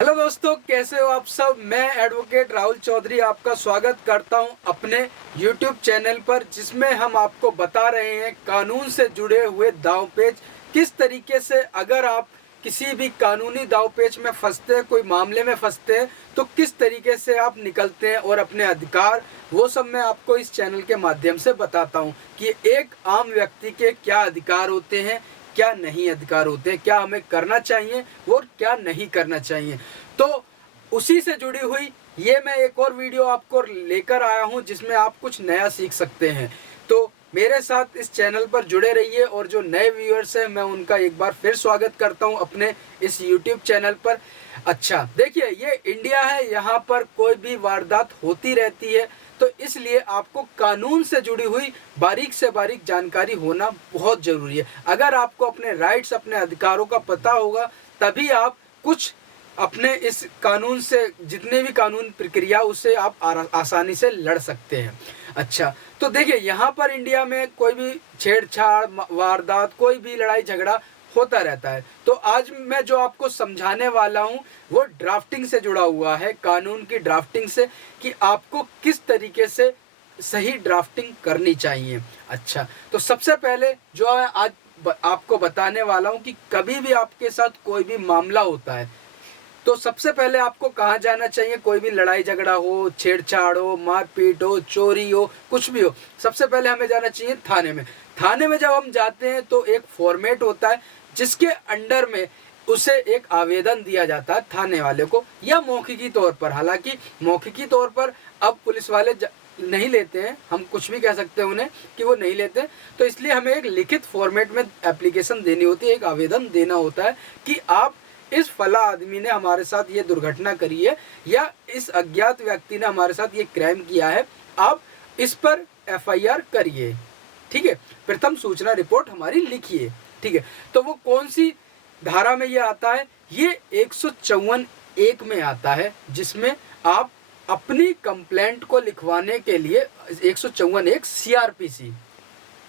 Hello दोस्तों, कैसे हो आप सब। मैं एडवोकेट राहुल चौधरी आपका स्वागत करता हूं अपने YouTube चैनल पर, जिसमें हम आपको बता रहे हैं कानून से जुड़े हुए दांवपेच किस तरीके से, अगर आप किसी भी कानूनी दांवपेच में फंसते हैं, कोई मामले में फंसते हैं, तो किस तरीके से आप निकलते हैं और अपने अधिकार, वो सब मैं आपको इस चैनल के माध्यम से बताता हूं कि एक आम व्यक्ति के क्या अधिकार होते हैं, क्या नहीं अधिकार होते हैं, क्या हमें करना चाहिए और क्या नहीं करना चाहिए। तो उसी से जुड़ी हुई ये मैं एक और वीडियो आपको लेकर आया हूं, जिसमें आप कुछ नया सीख सकते हैं। तो मेरे साथ इस चैनल पर जुड़े रहिए, और जो नए व्यूअर्स हैं मैं उनका एक बार फिर स्वागत करता हूं अपने इस YouTube चैनल पर। अच्छा देखिए, ये इंडिया है, यहाँ पर कोई भी वारदात होती रहती है, तो इसलिए आपको कानून से जुड़ी हुई बारीक से बारीक जानकारी होना बहुत ज़रूरी है। अगर आपको अपने राइट्स, अपने अधिकारों का पता होगा, तभी आप कुछ अपने इस कानून से, जितने भी कानून प्रक्रिया, उससे आप आसानी से लड़ सकते हैं। अच्छा, तो देखिए, यहाँ पर इंडिया में कोई भी छेड़छाड़, वारदात, कोई भी लड़ाई झगड़ा होता रहता है। तो आज मैं जो आपको समझाने वाला हूँ वो ड्राफ्टिंग से जुड़ा हुआ है, कानून की ड्राफ्टिंग से, कि आपको किस तरीके से सही ड्राफ्टिंग करनी चाहिए। अच्छा, तो सबसे पहले जो है आज आपको बताने वाला हूँ कि कभी भी आपके साथ कोई भी मामला होता है, तो सबसे पहले आपको कहाँ जाना चाहिए। कोई भी लड़ाई झगड़ा हो, छेड़छाड़ हो, मारपीट हो, चोरी हो, कुछ भी हो, सबसे पहले हमें जाना चाहिए थाने में। थाने में जब हम जाते हैं तो एक फॉर्मेट होता है, जिसके अंडर में उसे एक आवेदन दिया जाता है थाने वाले को, या मौखिकी तौर पर। हालांकि मौखिकी तौर पर अब पुलिस वाले नहीं लेते हैं, हम कुछ भी कह सकते हैं उन्हें कि वो नहीं लेते। तो इसलिए हमें एक लिखित फॉर्मेट में एप्लीकेशन देनी होती है, एक आवेदन देना होता है कि आप, इस फला आदमी ने हमारे साथ ये दुर्घटना करी है, या इस अज्ञात व्यक्ति ने हमारे साथ ये क्राइम किया है, आप इस पर FIR करिए। ठीक है, प्रथम सूचना रिपोर्ट हमारी लिखिए। ठीक है, तो वो कौन सी धारा में ये आता है? ये 154(1) में आता है, जिसमें आप अपनी कंप्लेंट को लिखवाने के लिए 154(1) CRPC,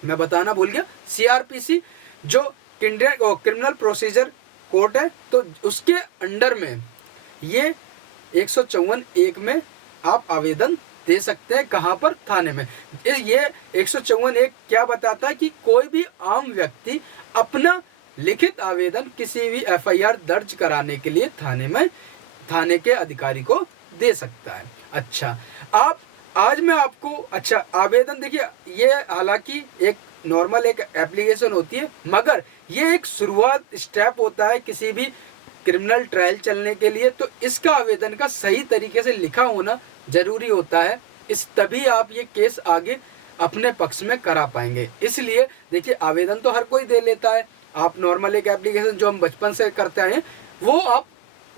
मैं बताना भूल गया, CRPC जो क्रिमिनल प्रोसीजर कोर्ट है, तो उसके अंडर में ये 154(1) में आप आवेदन दे सकते हैं। कहाँ पर? थाने में। ये 154(1) क्या बताता है कि कोई भी आम व्यक्ति अपना लिखित आवेदन किसी भी FIR दर्ज कराने के लिए थाने के अधिकारी को दे सकता है। अच्छा, आज मैं आपको, अच्छा आवेदन देखिए, ये हालांकि एक नॉर्मल एक एप्लीकेशन होती है, मगर ये एक शुरुआत स्टेप होता है किसी भी क्रिमिनल ट्रायल चलने के लिए। तो इसका आवेदन का सही तरीके से लिखा होना जरूरी होता है, तभी आप ये केस आगे अपने पक्ष में करा पाएंगे। इसलिए देखिए, आवेदन तो हर कोई दे लेता है, आप नॉर्मल एक एप्लीकेशन जो हम बचपन से करते आए हैं वो आप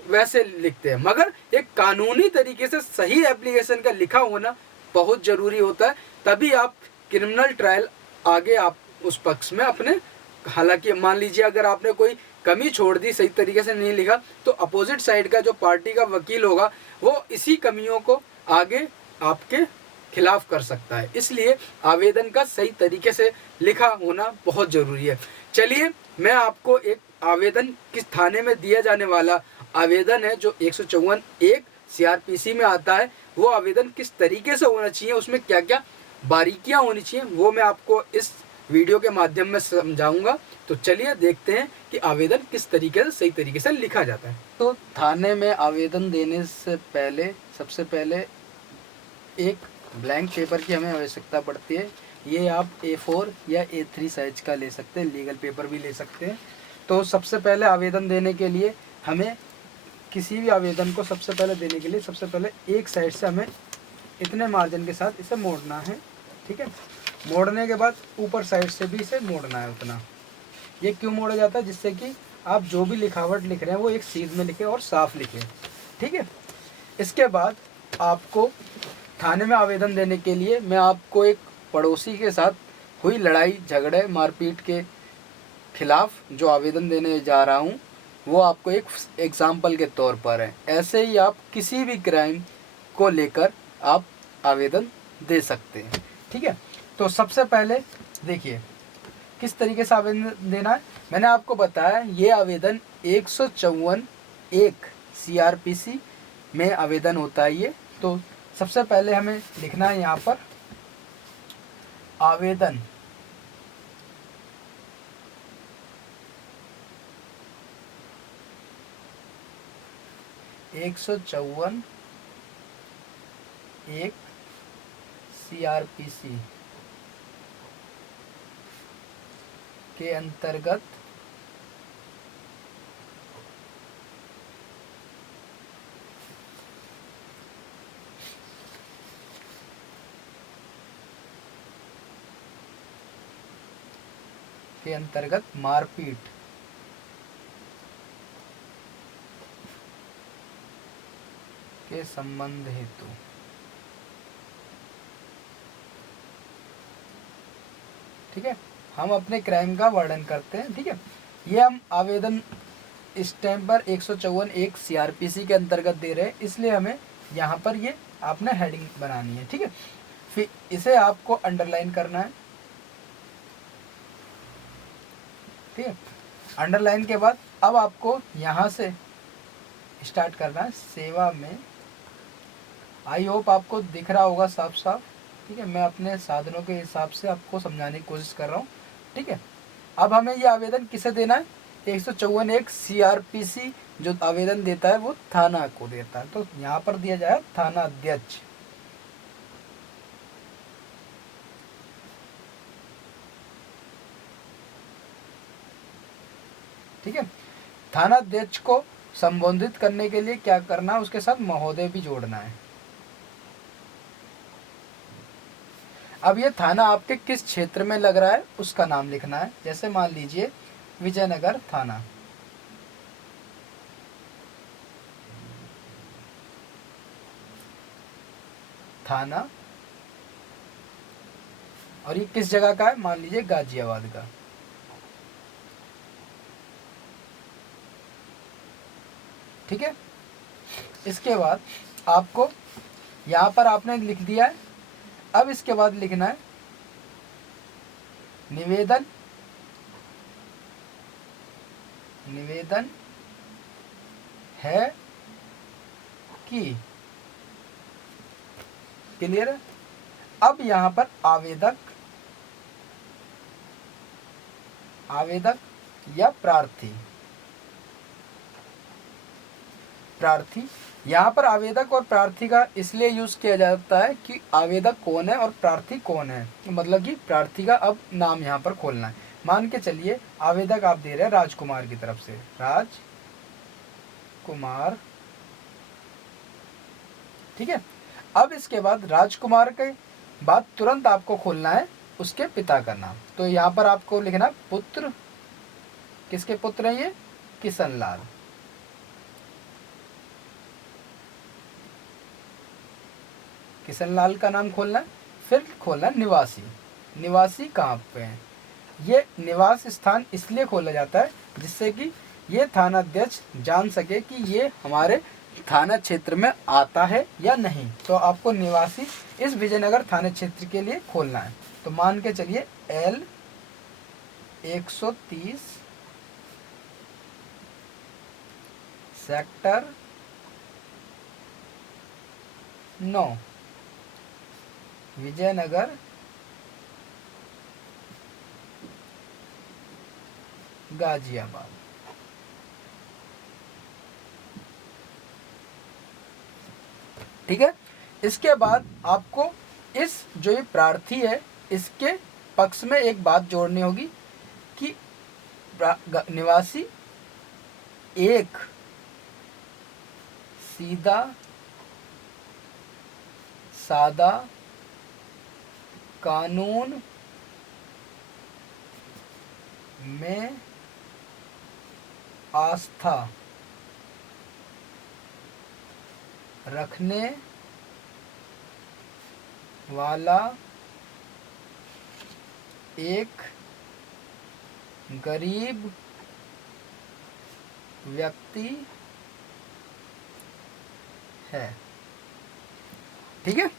वैसे लिखते हैं, मगर एक कानूनी तरीके से सही एप्लीकेशन का लिखा होना बहुत ज़रूरी होता है, तभी आप क्रिमिनल ट्रायल आगे आप उस पक्ष में अपने, हालांकि मान लीजिए अगर आपने कोई कमी छोड़ दी, सही तरीके से नहीं लिखा, तो अपोजिट साइड का जो पार्टी का वकील होगा वो इसी कमियों को आगे आपके खिलाफ कर सकता है। इसलिए आवेदन का सही तरीके से लिखा होना बहुत ज़रूरी है। चलिए, मैं आपको एक आवेदन किस थाने में दिया जाने वाला आवेदन है जो 154(1) CRPC में आता है, वो आवेदन किस तरीके से होना चाहिए, उसमें क्या क्या बारीकियां होनी चाहिए, वो मैं आपको इस वीडियो के माध्यम में समझाऊंगा। तो चलिए देखते हैं कि आवेदन किस तरीके से, सही तरीके से लिखा जाता है। तो थाने में आवेदन देने से पहले सबसे पहले एक ब्लैंक पेपर की हमें आवश्यकता पड़ती है। ये आप A4 या A3 साइज का ले सकते हैं, लीगल पेपर भी ले सकते हैं। तो सबसे पहले आवेदन देने के लिए हमें, किसी भी आवेदन को सबसे पहले देने के लिए, सबसे पहले एक साइड से हमें इतने मार्जिन के साथ इसे मोड़ना है। ठीक है, मोड़ने के बाद ऊपर साइड से भी इसे मोड़ना है उतना। ये क्यों मोड़ा जाता है? जिससे कि आप जो भी लिखावट लिख रहे हैं वो एक सीध में लिखें और साफ लिखें। ठीक है, इसके बाद आपको थाने में आवेदन देने के लिए मैं आपको एक पड़ोसी के साथ हुई लड़ाई झगड़े मारपीट के खिलाफ जो आवेदन देने जा रहा हूँ, वो आपको एक एग्जाम्पल के तौर पर है। ऐसे ही आप किसी भी क्राइम को लेकर आप आवेदन दे सकते हैं। ठीक है, तो सबसे पहले देखिए किस तरीके से आवेदन देना है। मैंने आपको बताया, ये आवेदन 154(1) CRPC में आवेदन होता है ये। तो सबसे पहले हमें लिखना है यहाँ पर आवेदन एक 154(1) CRPC के अंतर्गत मारपीट के संबंध हेतु ठीक है, हम अपने क्राइम का वर्णन करते हैं। ठीक है, ये हम आवेदन इस टाइम पर 154(1) CRPC के अंतर्गत दे रहे हैं, इसलिए हमें यहाँ पर ये आपने हेडिंग बनानी है। ठीक है, फिर इसे आपको अंडरलाइन करना है। ठीक है, अंडरलाइन के बाद अब आपको यहाँ से स्टार्ट करना है सेवा में। आई होप आपको दिख रहा होगा साफ साफ। ठीक है, मैं अपने साधनों के हिसाब से आपको समझाने की कोशिश कर रहा हूँ। ठीक है, अब हमें ये आवेदन किसे देना है? 154(1) CRPC जो आवेदन देता है वो थाना को देता है। तो यहाँ पर दिया जाए थाना अध्यक्ष। ठीक है, थाना अध्यक्ष को संबोधित करने के लिए क्या करना है, उसके साथ महोदय भी जोड़ना है। अब ये थाना आपके किस क्षेत्र में लग रहा है उसका नाम लिखना है। जैसे मान लीजिए विजयनगर थाना, और ये किस जगह का है? मान लीजिए गाजियाबाद का। ठीक है, इसके बाद आपको यहाँ पर आपने लिख दिया है। अब इसके बाद लिखना है निवेदन है कि। क्लियर है? अब यहाँ पर आवेदक या प्रार्थी यहाँ पर आवेदक और प्रार्थी का इसलिए यूज किया जाता है कि आवेदक कौन है और प्रार्थी कौन है, मतलब कि प्रार्थी का अब नाम यहाँ पर खोलना है। मान के चलिए आवेदक आप दे रहे हैं राजकुमार की तरफ से, राजकुमार। ठीक है, अब इसके बाद राजकुमार के बाद तुरंत आपको खोलना है उसके पिता का नाम। तो यहाँ पर आपको लिखना पुत्र, किसके पुत्र हैं ये? किशनलाल। किशनलाल का नाम खोलना है। फिर खोलना निवासी कहाँ पे है? ये निवास स्थान इसलिए खोला जाता है जिससे कि ये थाना अध्यक्ष जान सके कि ये हमारे थाना क्षेत्र में आता है या नहीं। तो आपको निवासी इस विजयनगर थाना क्षेत्र के लिए खोलना है। तो मान के चलिए L 130 सेक्टर 9 विजयनगर गाजियाबाद। ठीक है, इसके बाद आपको इस जो ये प्रार्थी है इसके पक्ष में एक बात जोड़नी होगी कि निवासी एक सीधा सादा कानून में आस्था रखने वाला एक गरीब व्यक्ति है। ठीक है,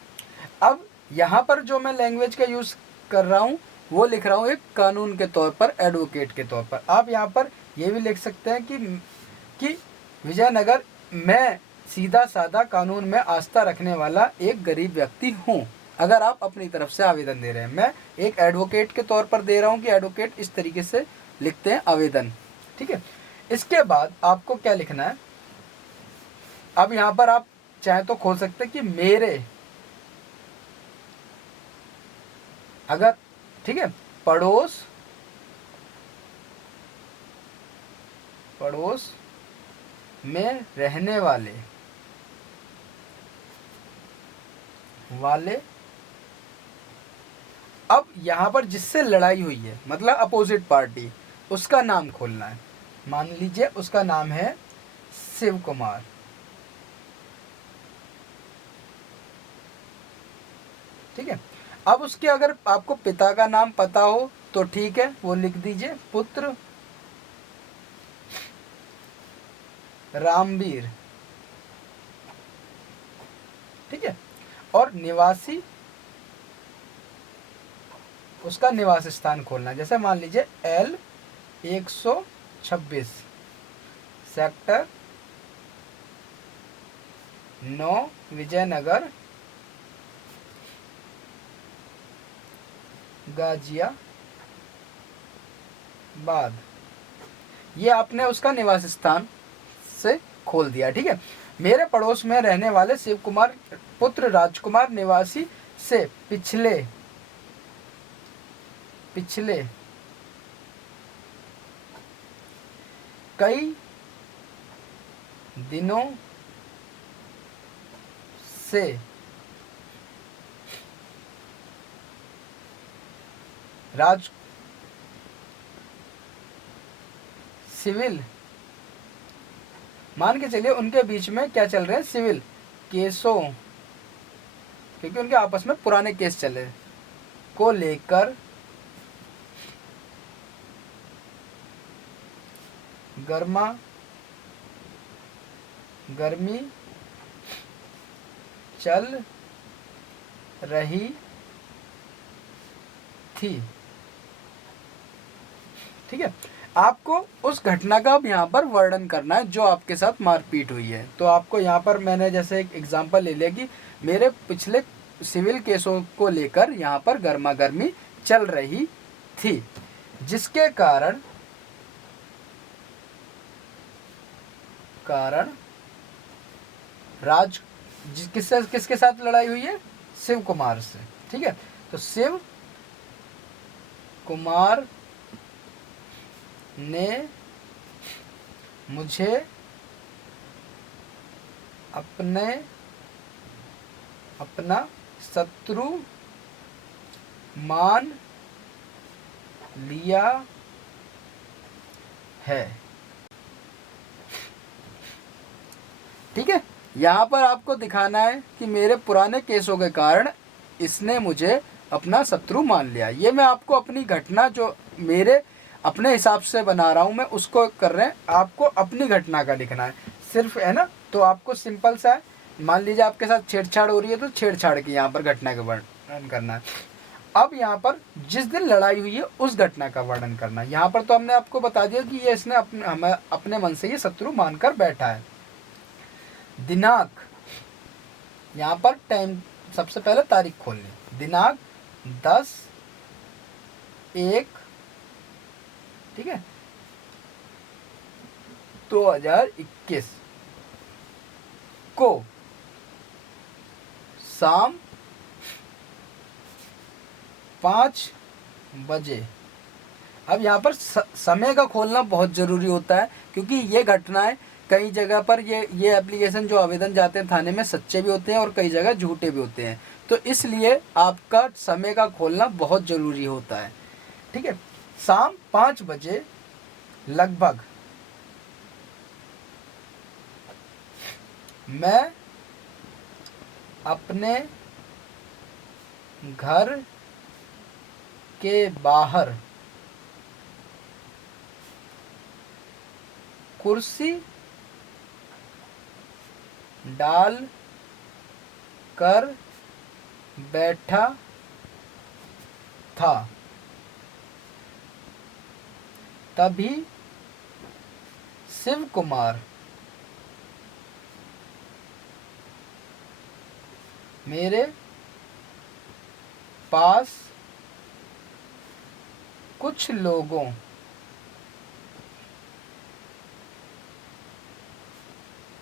अब यहाँ पर जो मैं लैंग्वेज का यूज कर रहा हूँ वो लिख रहा हूँ एक कानून के तौर पर, एडवोकेट के तौर पर। आप यहाँ पर ये भी लिख सकते हैं कि विजयनगर मैं सीधा साधा कानून में आस्था रखने वाला एक गरीब व्यक्ति हूँ। अगर आप अपनी तरफ से आवेदन दे रहे हैं, मैं एक एडवोकेट के तौर पर दे रहा हूँ कि एडवोकेट इस तरीके से लिखते हैं आवेदन। ठीक है, इसके बाद आपको क्या लिखना है, अब यहाँ पर आप चाहे तो खोल सकते हैं कि मेरे, अगर ठीक है, पड़ोस में रहने वाले अब यहाँ पर जिससे लड़ाई हुई है, मतलब अपोजिट पार्टी, उसका नाम खोलना है। मान लीजिए उसका नाम है शिव कुमार। ठीक है, अब उसके अगर आपको पिता का नाम पता हो तो ठीक है, वो लिख दीजिए, पुत्र रामवीर। ठीक है, और निवासी, उसका निवास स्थान खोलना, जैसे मान लीजिए L126 सेक्टर 9 विजयनगर गाजियाबाद। ये आपने उसका निवास स्थान से खोल दिया। ठीक है, मेरे पड़ोस में रहने वाले शिव कुमार पुत्र राजकुमार निवासी से पिछले कई दिनों से सिविल, मान के चलिए उनके बीच में क्या चल रहे हैं, सिविल केसों, क्योंकि उनके आपस में पुराने केस चले को लेकर गर्मी चल रही थी। ठीक है, आपको उस घटना का अब यहाँ पर वर्णन करना है जो आपके साथ मारपीट हुई है। तो आपको यहाँ पर मैंने जैसे एक एग्जांपल ले लिया कि मेरे पिछले सिविल केसों को लेकर यहाँ पर गर्मा गर्मी चल रही थी, जिसके कारण किसके साथ लड़ाई हुई है, शिव कुमार से। ठीक है, तो शिव कुमार ने मुझे अपना शत्रु मान लिया है। ठीक है, यहाँ पर आपको दिखाना है कि मेरे पुराने केसों के कारण इसने मुझे अपना शत्रु मान लिया। ये मैं आपको अपनी घटना जो मेरे अपने हिसाब से बना रहा हूँ मैं, उसको कर रहे हैं, आपको अपनी घटना का लिखना है सिर्फ, है ना। तो आपको सिंपल सा है, मान लीजिए आपके साथ छेड़छाड़ हो रही है तो छेड़छाड़ की यहाँ पर घटना का वर्णन करना है। अब यहाँ पर जिस दिन लड़ाई हुई है उस घटना का वर्णन करना है। यहाँ पर तो हमने आपको बता दिया कि ये इसने अपने मन से ये शत्रु मानकर बैठा है। दिनांक, यहाँ पर टाइम, सबसे पहले तारीख खोलनी, दिनांक 10/1, ठीक है, 2021 को शाम 5 बजे। अब यहाँ पर समय का खोलना बहुत ज़रूरी होता है, क्योंकि ये घटनाएं कई जगह पर ये एप्लीकेशन जो आवेदन जाते हैं थाने में सच्चे भी होते हैं और कई जगह झूठे भी होते हैं, तो इसलिए आपका समय का खोलना बहुत ज़रूरी होता है। ठीक है, शाम 5 बजे लगभग मैं अपने घर के बाहर कुर्सी डाल कर बैठा था, तभी शिव कुमार मेरे पास कुछ लोगों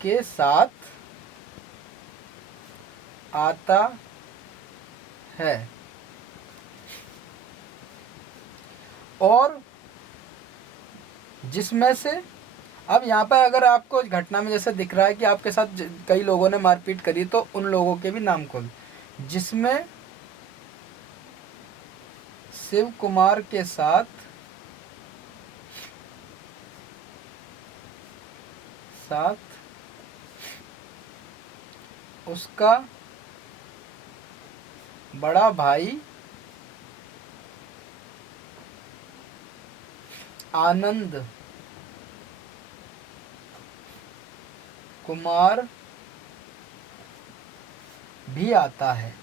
के साथ आता है और जिसमें से, अब यहाँ पर अगर आपको घटना में जैसे दिख रहा है कि आपके साथ कई लोगों ने मारपीट करी, तो उन लोगों के भी नाम खोल, जिसमें शिव कुमार के साथ उसका बड़ा भाई आनंद कुमार भी आता है।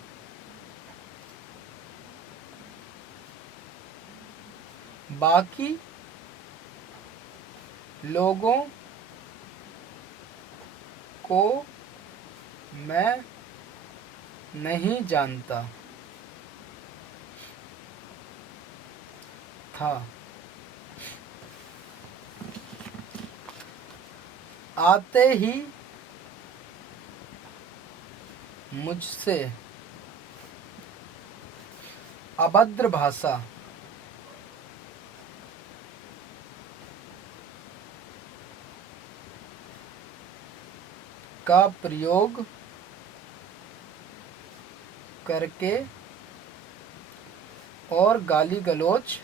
बाकी लोगों को मैं नहीं जानता था। आते ही मुझसे अभद्र भाषा का प्रयोग करके और गाली गलोच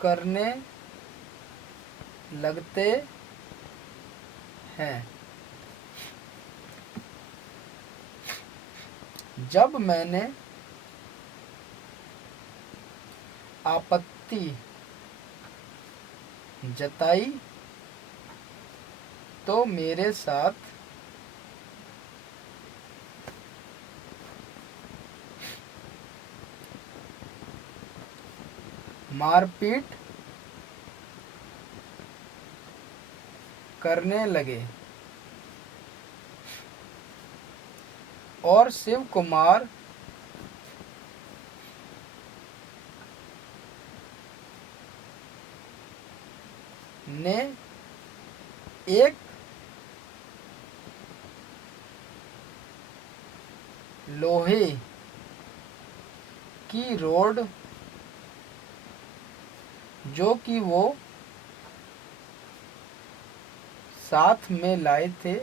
करने लगते हैं। जब मैंने आपत्ति जताई तो मेरे साथ मारपीट करने लगे और शिव कुमार ने एक लोहे की रोड जो कि वो साथ में लाए थे,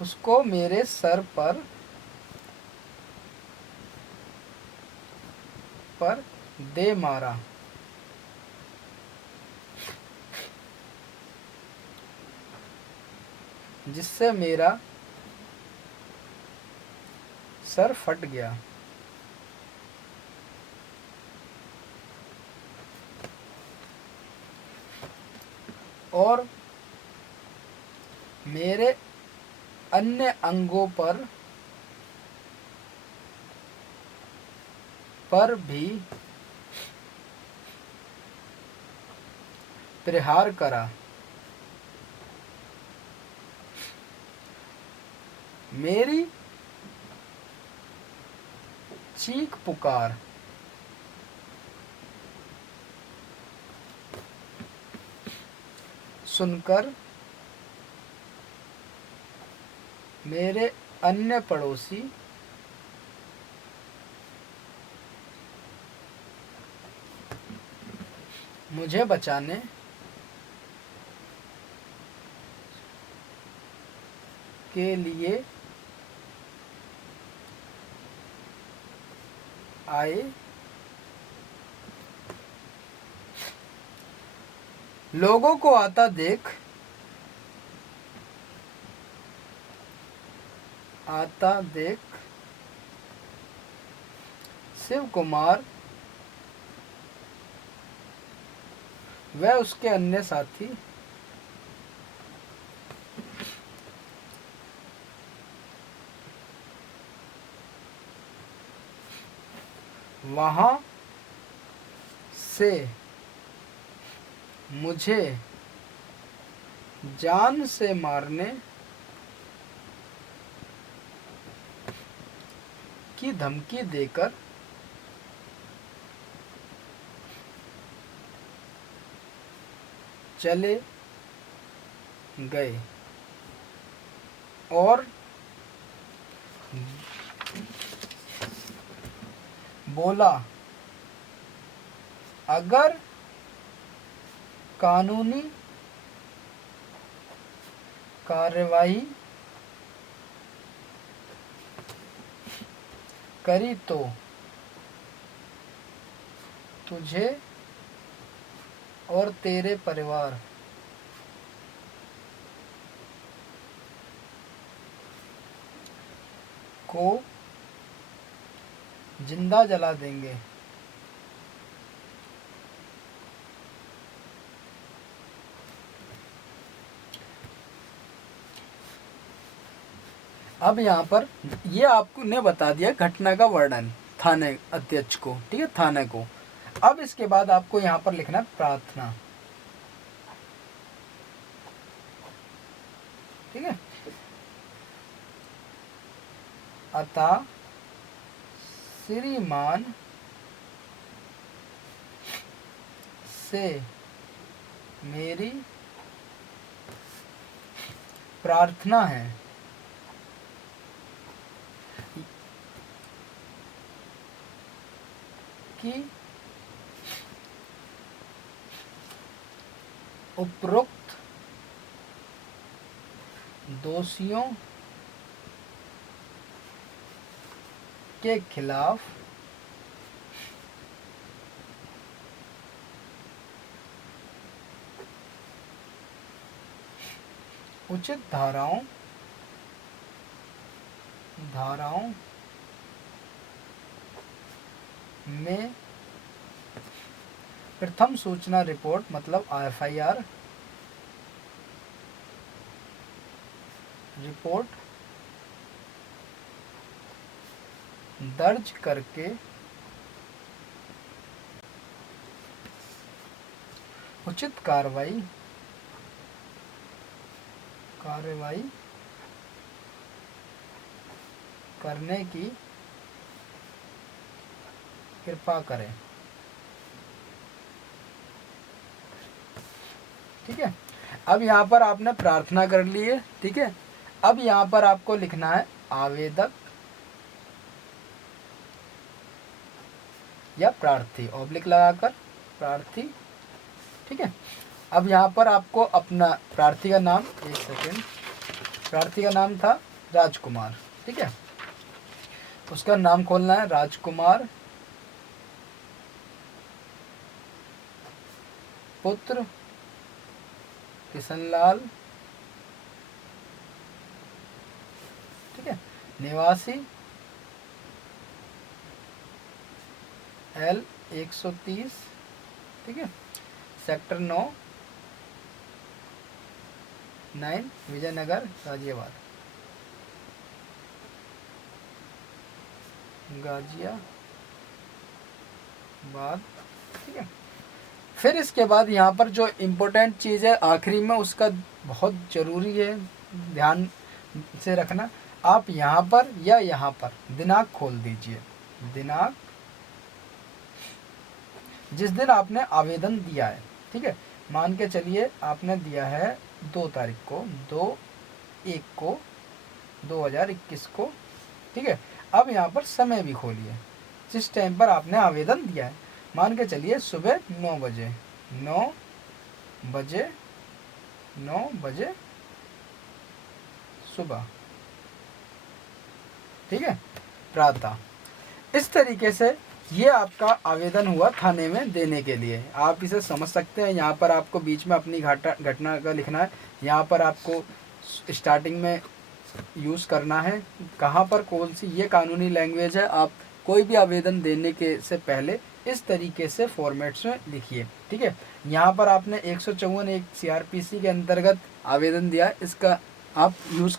उसको मेरे सर पर दे मारा। जिससे मेरा सर फट गया और मेरे अन्य अंगों पर भी प्रहार करा। मेरी चीख पुकार सुनकर मेरे अन्य पड़ोसी मुझे बचाने के लिए आए। लोगों को आता देख शिव कुमार व उसके अन्य साथी वहाँ से मुझे जान से मारने की धमकी देकर चले गए और बोला, अगर कानूनी कार्रवाई करी तो तुझे और तेरे परिवार को जिंदा जला देंगे। अब यहाँ पर ये आपको ने बता दिया घटना का वर्णन थाने अध्यक्ष को, ठीक है, थाने को। अब इसके बाद आपको यहाँ पर लिखना है प्रार्थना, ठीक है। अतः श्रीमान से मेरी प्रार्थना है कि उपरोक्त दोषियों के खिलाफ उचित धाराओं में प्रथम सूचना रिपोर्ट मतलब एफआईआर रिपोर्ट दर्ज करके उचित कार्रवाई करने की कृपा करें, ठीक है। अब यहाँ पर आपने प्रार्थना कर ली है, ठीक है। अब यहाँ पर आपको लिखना है आवेदक या प्रार्थी, ऑब्लिक लगाकर प्रार्थी, ठीक है। अब यहाँ पर आपको अपना प्रार्थी का नाम, एक सेकेंड, प्रार्थी का नाम था राजकुमार, ठीक है, उसका नाम खोलना है राजकुमार पुत्र किशनलाल, ठीक है, निवासी L 130, ठीक है, सेक्टर 9 विजयनगर गाजियाबाद, ठीक है। फिर इसके बाद यहाँ पर जो इम्पोर्टेंट चीज़ है आखिरी में, उसका बहुत ज़रूरी है ध्यान से रखना। आप यहाँ पर या यहाँ पर दिनांक खोल दीजिए, दिनांक जिस दिन आपने आवेदन दिया है, ठीक है। मान के चलिए आपने दिया है 2 तारीख को, 2/1 को 2021 को, ठीक है। अब यहाँ पर समय भी खोलिए जिस टाइम पर आपने आवेदन दिया है। मान के चलिए सुबह 9 बजे सुबह, ठीक है, प्रातः। इस तरीके से ये आपका आवेदन हुआ थाने में देने के लिए। आप इसे समझ सकते हैं। यहाँ पर आपको बीच में अपनी घटना का लिखना है। यहाँ पर आपको स्टार्टिंग में यूज़ करना है कहाँ पर कौन सी ये कानूनी लैंग्वेज है। आप कोई भी आवेदन देने के से पहले इस तरीके से फॉर्मेट्स में लिखिए, ठीक है। यहाँ पर आपने 154 एक CRPC के अंतर्गत आवेदन दिया, इसका आप यूज़